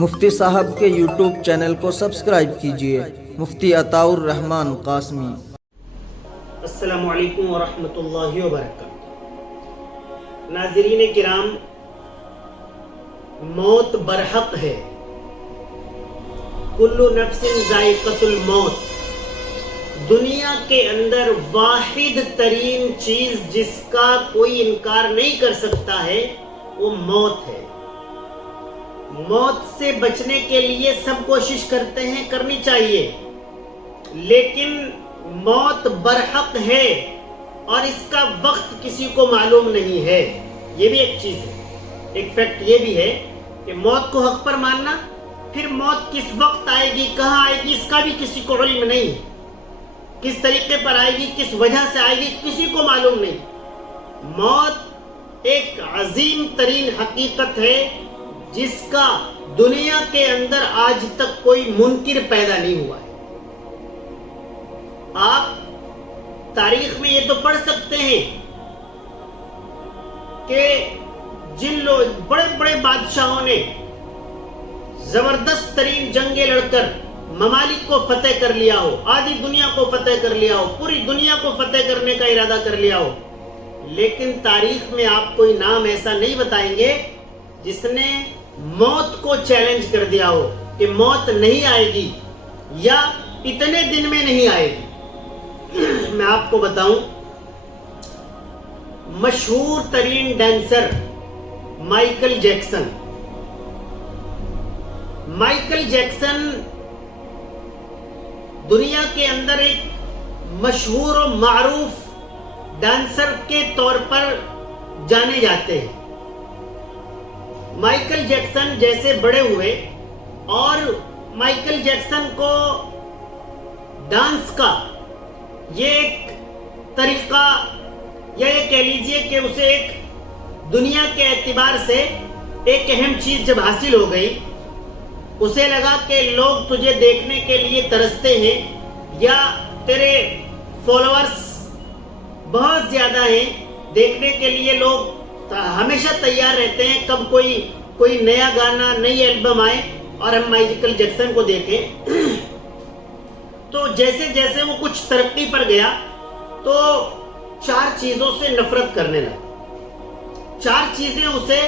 مفتی صاحب کے YouTube channel کو سبسکرائب کیجئے، مفتی عطاء الرحمن قاسمی۔ السلام علیکم ورحمۃ اللہ وبرکاتہ۔ ناظرین کرام، موت برحق ہے، کل نفس ذائقۃ الموت۔ دنیا کے اندر واحد ترین چیز جس کا کوئی انکار نہیں کر سکتا ہے وہ موت ہے۔ موت سے بچنے کے لیے سب کوشش کرتے ہیں، کرنی چاہیے، لیکن موت برحق ہے اور اس کا وقت کسی کو معلوم نہیں ہے۔ یہ بھی ایک چیز ہے، ایک فیکٹ یہ بھی ہے کہ موت کو حق پر ماننا، پھر موت کس وقت آئے گی، کہاں آئے گی، اس کا بھی کسی کو علم نہیں ہے۔ کس طریقے پر آئے گی، کس وجہ سے آئے گی، کسی کو معلوم نہیں۔ موت ایک عظیم ترین حقیقت ہے جس کا دنیا کے اندر آج تک کوئی منکر پیدا نہیں ہوا ہے۔ آپ تاریخ میں یہ تو پڑھ سکتے ہیں کہ جن لوگ بڑے بڑے بادشاہوں نے زبردست ترین جنگیں لڑ کر ممالک کو فتح کر لیا ہو، آدھی دنیا کو فتح کر لیا ہو، پوری دنیا کو فتح کرنے کا ارادہ کر لیا ہو، لیکن تاریخ میں آپ کوئی نام ایسا نہیں بتائیں گے جس نے موت کو چیلنج کر دیا ہو کہ موت نہیں آئے گی یا اتنے دن میں نہیں آئے گی۔ میں آپ کو بتاؤں، مشہور ترین ڈانسر مائیکل جیکسن دنیا کے اندر ایک مشہور و معروف ڈانسر کے طور پر جانے جاتے ہیں۔ مائیکل جیکسن جیسے بڑے ہوئے اور مائیکل جیکسن کو ڈانس کا یہ ایک طریقہ، یا یہ کہہ لیجئے کہ اسے ایک دنیا کے اعتبار سے ایک اہم چیز جب حاصل ہو گئی، اسے لگا کہ لوگ تجھے دیکھنے کے لیے ترستے ہیں، یا تیرے فالوورز بہت زیادہ ہیں، دیکھنے کے لیے لوگ ہمیشہ تیار رہتے ہیں کب کوئی نیا گانا، نئی البم آئے اور ہم مائیکل جیکسن کو دیکھیں۔ تو جیسے جیسے وہ کچھ ترقی پر گیا تو چار چیزوں سے نفرت کرنے لگا، چار چیزیں اسے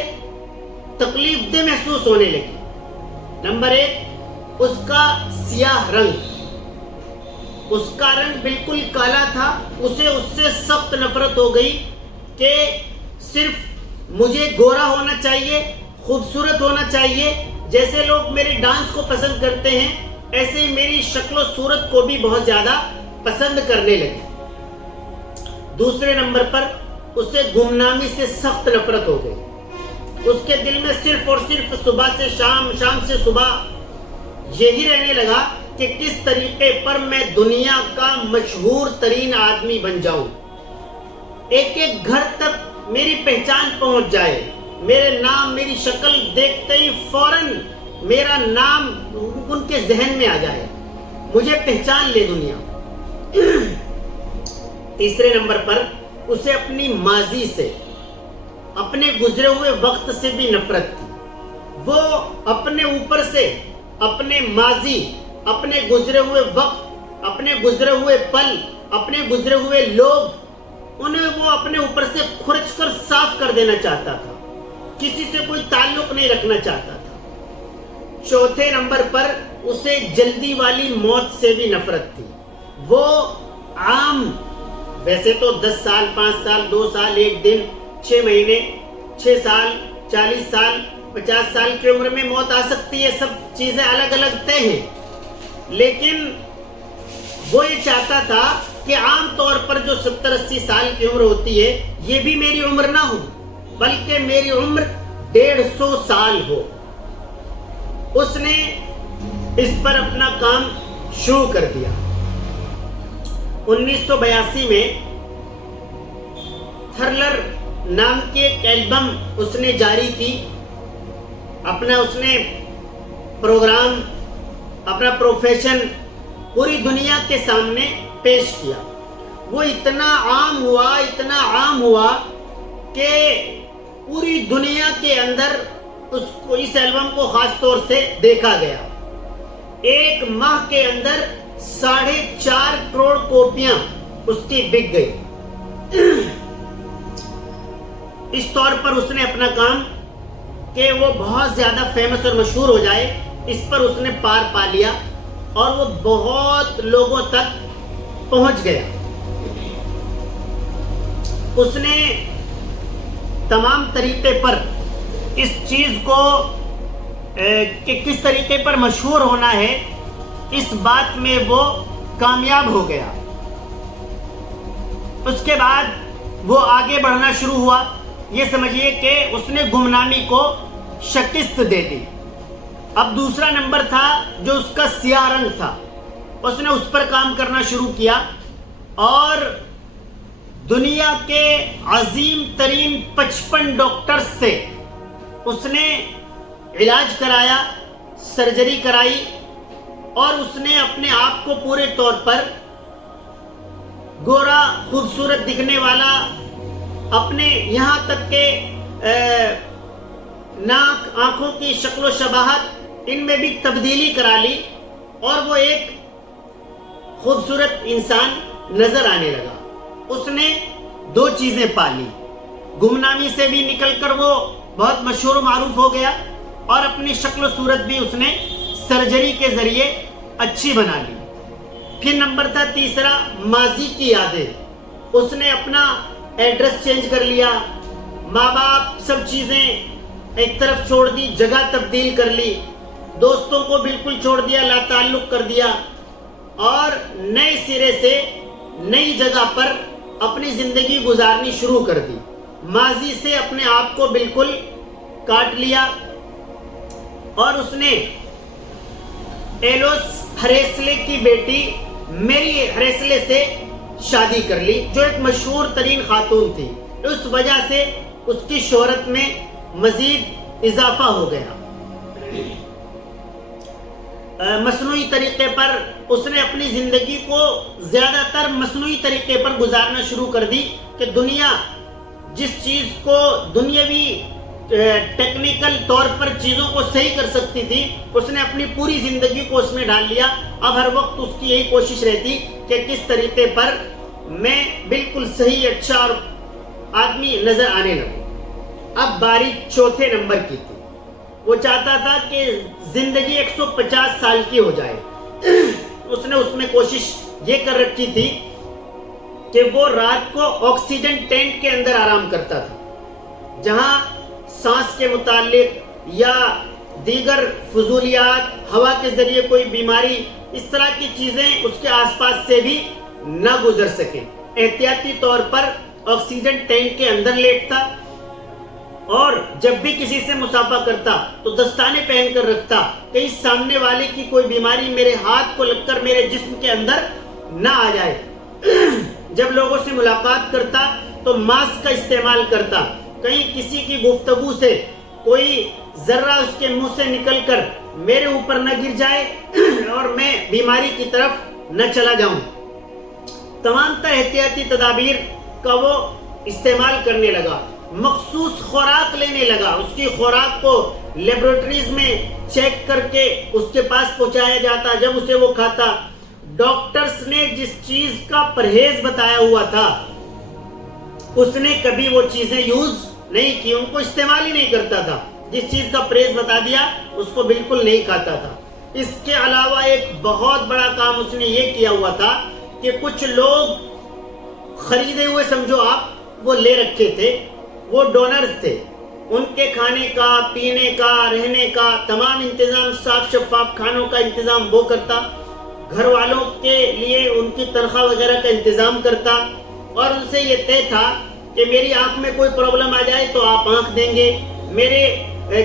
تکلیف دہ محسوس ہونے لگی۔ نمبر 1، اس کا سیاہ رنگ، اس کا رنگ بالکل کالا تھا، اسے اس سے سخت نفرت ہو گئی کہ صرف مجھے گورا ہونا چاہیے، خوبصورت ہونا چاہیے، جیسے لوگ میرے ڈانس کو پسند کرتے ہیں ایسے ہی میری شکل و صورت کو بھی بہت زیادہ پسند کرنے لگے۔ دوسرے نمبر پر اسے گمنامی سے سخت نفرت ہو گئی۔ اس کے دل میں صرف اور صرف صبح سے شام، شام سے صبح یہی رہنے لگا کہ کس طریقے پر میں دنیا کا مشہور ترین آدمی بن جاؤں، ایک ایک گھر تک میری پہچان پہنچ جائے، میرے نام، میری شکل دیکھتے ہی فوراً میرا نام ان کے ذہن میں آ جائے، مجھے پہچان لے دنیا۔ تیسرے نمبر پر اسے اپنی ماضی سے، اپنے گزرے ہوئے وقت سے بھی نفرت تھی۔ وہ اپنے اوپر سے اپنے ماضی، اپنے گزرے ہوئے وقت، اپنے گزرے ہوئے پل، اپنے گزرے ہوئے لوگ، انہیں وہ اپنے اوپر سے کھرچ کر صاف کر دینا چاہتا تھا، کسی سے کوئی تعلق نہیں رکھنا چاہتا تھا۔ چوتھے نمبر پر اسے جلدی والی موت سے بھی نفرت تھی۔ وہ عام، ویسے تو 10 سال، 5 سال، 2 سال، 1 دن، 6 مہینے، 6 سال، 40 سال، 50 سال کی عمر میں موت آ سکتی ہے، سب چیزیں الگ الگ طے ہیں، لیکن وہ یہ چاہتا تھا کہ عام طور پر جو 70-80 سال کی عمر ہوتی ہے یہ بھی میری عمر نہ ہو، بلکہ میری عمر 150 سال ہو۔ اس نے اس پر اپنا کام شروع کر دیا۔ 1982 میں تھرلر نام کی ایک البم اس نے جاری کی، اس نے پروگرام، اپنا پروفیشن پوری دنیا کے سامنے پیش کیا۔ وہ اتنا عام ہوا کہ پوری دنیا کے اندر اس ایلبم کو خاص طور سے دیکھا گیا. 1 ماہ کے اندر 4.5 کروڑ کاپیاں اس کی بک گئی. اس طور پر اس نے اپنا کام کہ وہ بہت زیادہ فیمس اور مشہور ہو جائے، اس پر اس نے پار پا لیا اور وہ بہت لوگوں تک پہنچ گیا. اس نے تمام طریقے پر اس چیز کو کہ کس طریقے پر مشہور ہونا ہے، اس بات میں وہ کامیاب ہو گیا. اس کے بعد وہ آگے بڑھنا شروع ہوا. یہ سمجھیے کہ اس نے گمنامی کو شکست دے دی. اب دوسرا نمبر تھا جو اس کا سیاہ رنگ تھا. اس نے اس پر کام کرنا شروع کیا اور دنیا کے عظیم ترین 55 ڈاکٹرز سے اس نے علاج کرایا، سرجری کرائی اور اس نے اپنے آپ کو پورے طور پر گورا، خوبصورت دکھنے والا، اپنے یہاں تک کہ ناک، آنکھوں کی شکل و شباہت ان میں بھی تبدیلی کرا لی اور وہ ایک خوبصورت انسان نظر آنے لگا. اس نے 2 چیزیں پالی. گمنامی سے بھی نکل کر وہ بہت مشہور و معروف ہو گیا اور اپنی شکل و صورت بھی اس نے سرجری کے ذریعے اچھی بنا لی. پھر نمبر تھا تیسرا، ماضی کی یادیں. اس نے اپنا ایڈریس چینج کر لیا، ماں باپ سب چیزیں ایک طرف چھوڑ دی، جگہ تبدیل کر لی، دوستوں کو بالکل چھوڑ دیا، لا تعلق کر دیا اور نئے سرے سے نئی جگہ پر اپنی زندگی گزارنی شروع کر دی. ماضی سے اپنے آپ کو بالکل کاٹ لیا اور اس نے ایلوس ہریسلے کی بیٹی میری ہریسلے سے شادی کر لی، جو ایک مشہور ترین خاتون تھی. اس وجہ سے اس کی شہرت میں مزید اضافہ ہو گیا. مصنوعی طریقے پر اس نے اپنی زندگی کو زیادہ تر مصنوعی طریقے پر گزارنا شروع کر دی کہ دنیا جس چیز کو دنیاوی ٹیکنیکل طور پر چیزوں کو صحیح کر سکتی تھی، اس نے اپنی پوری زندگی کو اس میں ڈال لیا. اب ہر وقت اس کی یہی کوشش رہتی کہ کس طریقے پر میں بالکل صحیح، اچھا اور آدمی نظر آنے لگوں. اب باری چوتھے نمبر کی تھی. وہ چاہتا تھا کہ زندگی 150 سال کی ہو جائے. اس نے اس میں کوشش یہ کر رکھی تھی کہ وہ رات کو آکسیجن ٹینک کے اندر آرام کرتا تھا، جہاں سانس کے متعلق یا دیگر فضولیات، ہوا کے ذریعے کوئی بیماری، اس طرح کی چیزیں اس کے آس پاس سے بھی نہ گزر سکے. احتیاطی طور پر آکسیجن ٹینک کے اندر لیٹتا اور جب بھی کسی سے مصافحہ کرتا تو دستانے پہن کر رکھتا، کہیں سامنے والے کی کوئی بیماری میرے ہاتھ کو لگ کر میرے جسم کے اندر نہ آ جائے. جب لوگوں سے ملاقات کرتا تو ماسک کا استعمال کرتا، کہیں کسی کی گفتگو سے کوئی ذرہ اس کے منہ سے نکل کر میرے اوپر نہ گر جائے اور میں بیماری کی طرف نہ چلا جاؤں. تمام تر احتیاطی تدابیر کا وہ استعمال کرنے لگا. مخصوص خوراک لینے لگا. اس کی خوراک کو لیبورٹریز میں چیک کر کے اس کے پاس پہنچایا جاتا. جب اسے وہ کھاتا، ڈاکٹرز نے جس چیز کا پرہیز بتایا ہوا تھا اس نے کبھی وہ چیزیں یوز نہیں کی، ان کو استعمال ہی نہیں کرتا تھا. جس چیز کا پرہیز بتا دیا اس کو بالکل نہیں کھاتا تھا. اس کے علاوہ ایک بہت بڑا کام اس نے یہ کیا ہوا تھا کہ کچھ لوگ خریدے ہوئے سمجھو آپ وہ لے رکھے تھے، وہ ڈونرز تھے. ان کے کھانے کا، پینے کا، رہنے کا تمام انتظام، صاف شفاف کھانوں کا انتظام وہ کرتا، گھر والوں کے لیے ان کی تنخواہ وغیرہ کا انتظام کرتا اور ان سے یہ طے تھا کہ میری آنکھ میں کوئی پرابلم آ جائے تو آپ آنکھ دیں گے، میرے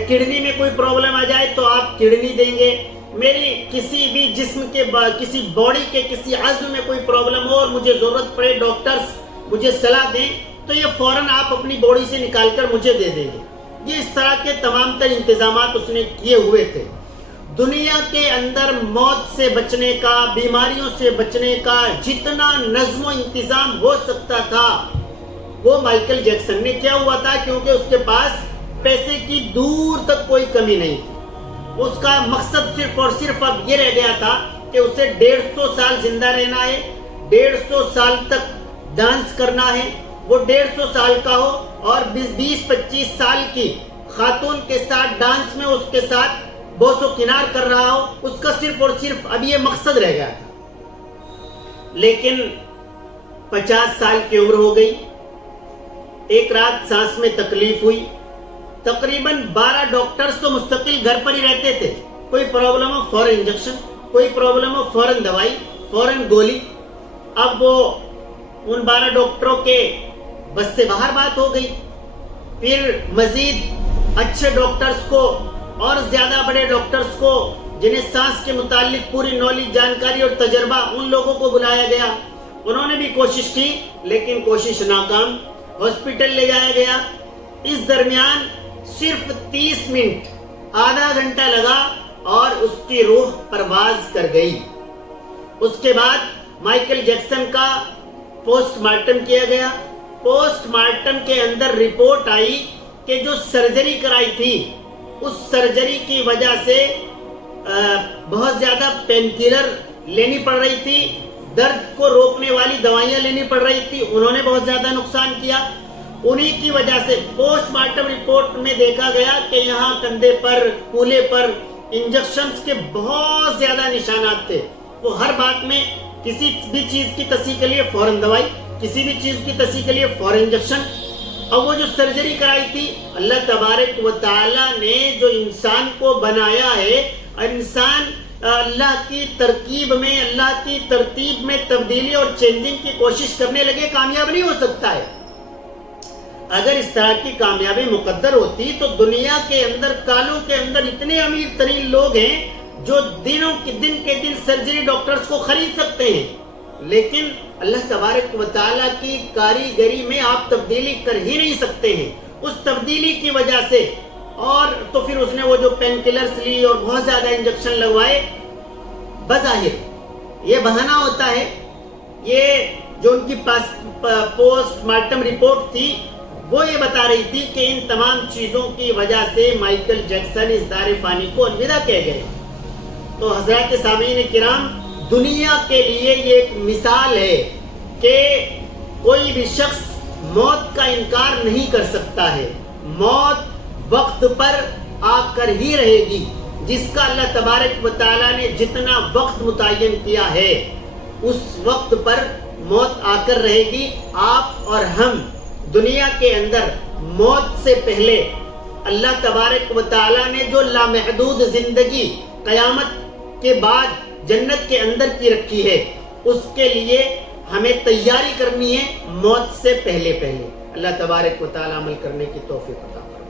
کڈنی میں کوئی پرابلم آ جائے تو آپ کڈنی دیں گے، میری کسی بھی جسم کے کسی باڈی کے کسی عضو میں کوئی پرابلم ہو اور مجھے ضرورت پڑے ڈاکٹرز مجھے صلاح دیں تو یہ فوراً آپ اپنی باڈی سے نکال کر مجھے دے دیں گے. یہ اس طرح کے تمام تر انتظامات اس نے کیے ہوئے تھے. دنیا کے اندر موت سے بچنے کا، بیماریوں سے بچنے کا جتنا نظم و انتظام ہو سکتا تھا وہ مائیکل جیکسن نے کیا ہوا تھا، کیونکہ اس کے پاس پیسے کی دور تک کوئی کمی نہیں تھی۔ اس کا مقصد صرف اور صرف اب یہ رہ گیا تھا کہ اسے 150 سال زندہ رہنا ہے، 150 سال تک ڈانس کرنا ہے، وہ 150 سال کا ہو اور 20-25 سال کی خاتون کے ساتھ ڈانس میں اس کے ساتھ بوس و کنار کر رہا ہو، اس کا صرف اور صرف اب یہ مقصد رہ گیا تھا۔ لیکن 50 سال کی عمر ہو گئی، ایک رات سانس میں تکلیف ہوئی، تقریباً 12 ڈاکٹرز تو مستقل گھر پر ہی رہتے تھے، کوئی پرابلم ہو فوراً انجیکشن، کوئی پرابلم ہو فوراً دوائی، فوراً گولی۔ اب وہ ان 12 ڈاکٹروں کے بس سے باہر بات ہو گئی، پھر مزید اچھے ڈاکٹرز کو اور زیادہ بڑے ڈاکٹرز کو جنہیں سانس کے متعلق پوری نالج، جانکاری اور تجربہ، ان لوگوں کو بلایا گیا۔ انہوں نے بھی کوشش کی لیکن کوشش ناکام، ہاسپٹل لے جایا گیا۔ اس درمیان صرف 30 منٹ، آدھا گھنٹہ لگا اور اس کی روح پرواز کر گئی۔ اس کے بعد مائیکل جیکسن کا پوسٹ مارٹم کیا گیا۔ پوسٹ مارٹم کے اندر رپورٹ آئی کہ جو سرجری کرائی تھی اس سرجری کی وجہ سے بہت زیادہ پین کلر لینی پڑ رہی تھی، درد کو روکنے والی دوائیاں لینی پڑ رہی تھی، انہوں نے بہت زیادہ نقصان کیا۔ انہی کی وجہ سے پوسٹ مارٹم رپورٹ میں دیکھا گیا کہ یہاں کندھے پر، کولے پر انجیکشنز کے بہت زیادہ نشانات تھے۔ وہ ہر بات میں کسی بھی چیز کی تصحیح کے لیے فوراً دوائی، کسی بھی چیز کی تصحیح کے لیے فوراً انجیکشن۔ اب وہ جو سرجری کرائی تھی، اللہ تبارک و تعالیٰ نے جو انسان کو بنایا ہے، انسان اللہ کی ترکیب میں، اللہ کی ترتیب میں تبدیلی اور چینجنگ کی کوشش کرنے لگے، کامیاب نہیں ہو سکتا ہے۔ اگر اس طرح کی کامیابی مقدر ہوتی تو دنیا کے اندر، کالوں کے اندر اتنے امیر ترین لوگ ہیں جو دن کے دن سرجری ڈاکٹرز کو خرید سکتے ہیں، لیکن اللہ تبارک و تعالیٰ کی کاریگری میں آپ تبدیلی کر ہی نہیں سکتے ہیں۔ اس تبدیلی کی وجہ سے اور تو پھر اس نے وہ جو پین کلرز لی اور بہت زیادہ انجیکشن لگوائے، بظاہر یہ بہانہ ہوتا ہے۔ یہ جو ان کی پوسٹ مارٹم رپورٹ تھی وہ یہ بتا رہی تھی کہ ان تمام چیزوں کی وجہ سے مائیکل جیکسن اس دار فانی کو الوداع کہہ گئے۔ تو حضرات سامعین کرام، دنیا کے لیے یہ ایک مثال ہے کہ کوئی بھی شخص موت کا انکار نہیں کر سکتا ہے۔ موت وقت پر آ کر ہی رہے گی، جس کا اللہ تبارک و تعالیٰ نے جتنا وقت متعین کیا ہے اس وقت پر موت آ کر رہے گی۔ آپ اور ہم دنیا کے اندر موت سے پہلے اللہ تبارک و تعالیٰ نے جو لامحدود زندگی قیامت کے بعد جنت کے اندر کی رکھی ہے، اس کے لیے ہمیں تیاری کرنی ہے موت سے پہلے۔ اللہ تبارک و تعالیٰ عمل کرنے کی توفیق عطا فرمائے۔